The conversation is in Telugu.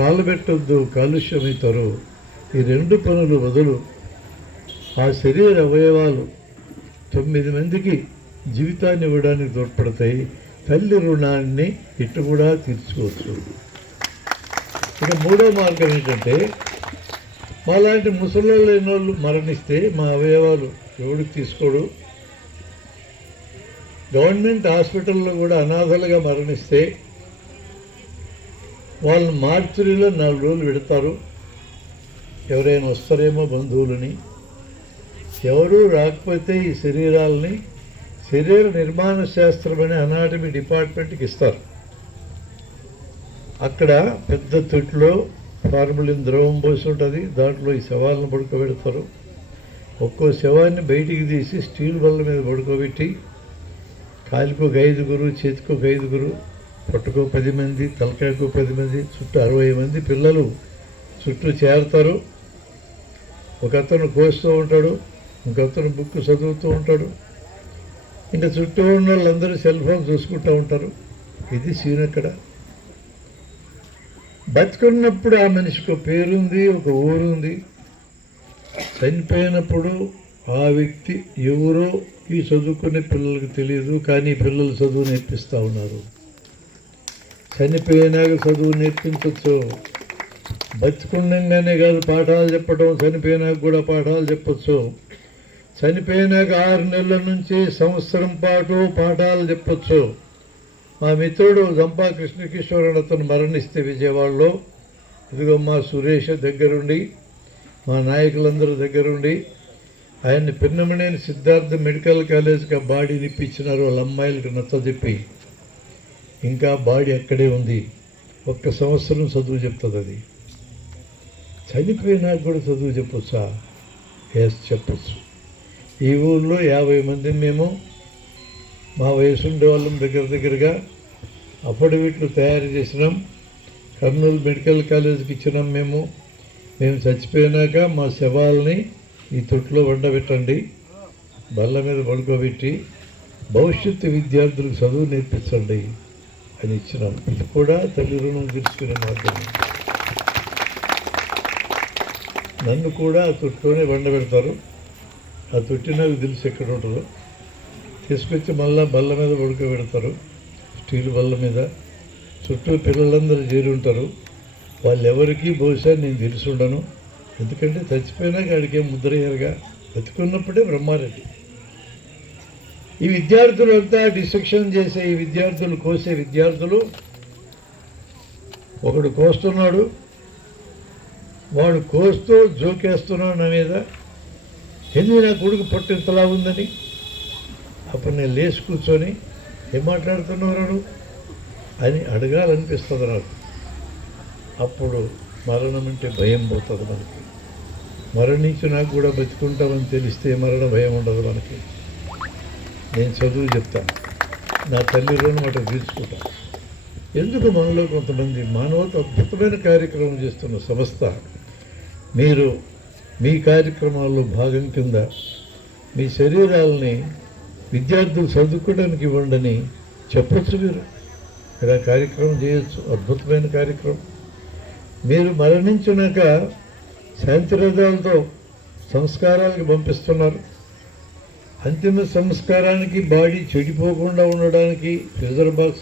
కాలబెట్టొద్దు, కాలుష్యమవుతారు. ఈ రెండు పనులు వదులు. ఆ శరీర అవయవాలు 9 మందికి జీవితాన్ని ఇవ్వడానికి తోడ్పడతాయి. తల్లి రుణాన్ని ఇటు కూడా తీర్చుకోవచ్చు. ఇక మూడో మార్గం ఏంటంటే, మాలాంటి ముసలోళ్ళు లేని వాళ్ళు మరణిస్తే మా అవయవాలు ఎవడికి తీసుకోడు. గవర్నమెంట్ హాస్పిటల్లో కూడా అనాథలుగా మరణిస్తే వాళ్ళని మార్చురీలో 4 రోజులు పెడతారు. ఎవరైనా వస్తారేమో బంధువులని. ఎవరూ రాకపోతే ఈ శరీరాలని శరీర నిర్మాణ శాస్త్రం అనే అనాటమీ డిపార్ట్మెంట్కి ఇస్తారు. అక్కడ పెద్ద తొట్టులో ఫార్ములిన్ ద్రవం పోసి ఉంటుంది. దాంట్లో ఈ శవాలను పడుకోబెడతారు. ఒక్కో శవాన్ని బయటికి తీసి స్టీల్ బల్ల మీద పడుకోబెట్టి, కాలికో 5గురు, చేతికో 5గురు, పట్టుకో 10 మంది, తలకాయకో 10 మంది, చుట్టూ 60 మంది పిల్లలు చుట్టూ చేరుతారు. ఒక అతను కోస్తూ ఉంటాడు, ఇంకొతను బుక్ చదువుతూ ఉంటాడు. ఇంకా చుట్టూ ఉన్న వాళ్ళందరూ సెల్ ఫోన్ చూసుకుంటూ ఉంటారు. ఇది సీన్. అక్కడ బతుకున్నప్పుడు ఆ మనిషికి ఒక పేరుంది, ఒక ఊరుంది. చనిపోయినప్పుడు ఆ వ్యక్తి ఎవరో ఈ చదువుకునే పిల్లలకు తెలియదు, కానీ పిల్లలు చదువు నేర్పిస్తూ ఉన్నారు. చనిపోయినాక చదువు నేర్పించవచ్చు. బతుకుండగానే కాదు పాఠాలు చెప్పడం, చనిపోయినాక కూడా పాఠాలు చెప్పచ్చు. చనిపోయినాక 6 నెలల నుంచి సంవత్సరం పాటు పాఠాలు చెప్పచ్చు. మా మిత్రుడు జంపా కృష్ణకిషోర్ అతను మరణిస్తే విజయవాడలో, ఇదిగో మా సురేష్ దగ్గరుండి, మా నాయకులందరూ దగ్గరుండి ఆయన్ని పిన్నమనేని సిద్ధార్థ మెడికల్ కాలేజ్కి ఆ బాడీని ఇప్పించినారు. వాళ్ళ అమ్మాయిలకు నచ్చజెప్పి. ఇంకా బాడీ అక్కడే ఉంది. 1 సంవత్సరం చదువు చెప్తుంది. అది చనిపోయినాక కూడా చదువు చెప్పొచ్చా? ఎస్, చెప్పచ్చు. ఈ ఊళ్ళో 50 మంది మేము మా వయసు ఉండే వాళ్ళం దగ్గరగా అఫిడవిట్లు తయారు చేసినాం. కర్నూలు మెడికల్ కాలేజీకి ఇచ్చినాం. మేము చచ్చిపోయినాక మా శవాల్ని ఈ తొట్టులో వండబెట్టండి, బల్ల మీద పడుకోబెట్టి భవిష్యత్తు విద్యార్థులకు చదువు నేర్పించండి అని ఇచ్చినాం. ఇది కూడా తల్లి రుణం తీర్చుకునే మార్గం. నన్ను కూడా ఆ తొట్టులోనే వండబెడతారు. ఆ తొట్టి నాకు తెలుసు ఎక్కడ ఉంటుందో. తీసుకొచ్చి మళ్ళా బల్ల మీద పడుకోబెడతారు, స్టీల్ బల్ల మీద. చుట్టూ పిల్లలందరూ చేరి ఉంటారు. వాళ్ళెవరికి బహుశా నేను తెలిసి ఉండను, ఎందుకంటే చచ్చిపోయినాక ఆడికేం ముద్రయ్యారుగా. బతికున్నప్పుడే బ్రహ్మారెడ్డి. ఈ విద్యార్థులు అంతా డిసెక్షన్ చేసే ఈ విద్యార్థులు, కోసే విద్యార్థులు, ఒకడు కోస్తున్నాడు, వాడు కోస్తూ జోకేస్తున్నాడు నా మీద. ఎందుకు నా కొడుకు పొట్టు ఇంతలా ఉందని. అప్పుడు నేను లేచి కూర్చొని ఏం మాట్లాడుతున్నారు అని అడగాలనిపిస్తుంది నాకు. అప్పుడు మరణం అంటే భయం పోతుంది మనకి. మరణించి నాకు కూడా బతుకుంటామని తెలిస్తే మరణ భయం ఉండదు మనకి. నేను చదువు చెప్తాను, నా తల్లి రుణం అటు తీర్చుకుంటాను. ఎందుకు మనలో కొంతమంది మానవత అద్భుతమైన కార్యక్రమం చేస్తున్న సంస్థ, మీరు మీ కార్యక్రమాల్లో భాగం కింద మీ శరీరాలని విద్యార్థులు చదువుకోవడానికి ఇవ్వండి చెప్పచ్చు. మీరు ఇలా కార్యక్రమం చేయొచ్చు, అద్భుతమైన కార్యక్రమం. మీరు మరణించినాక శాంతిరథాలతో సంస్కారాలకు పంపిస్తున్నారు. అంతిమ సంస్కారానికి బాడీ చెడిపోకుండా ఉండడానికి ఫ్రీజర్ బాక్సులు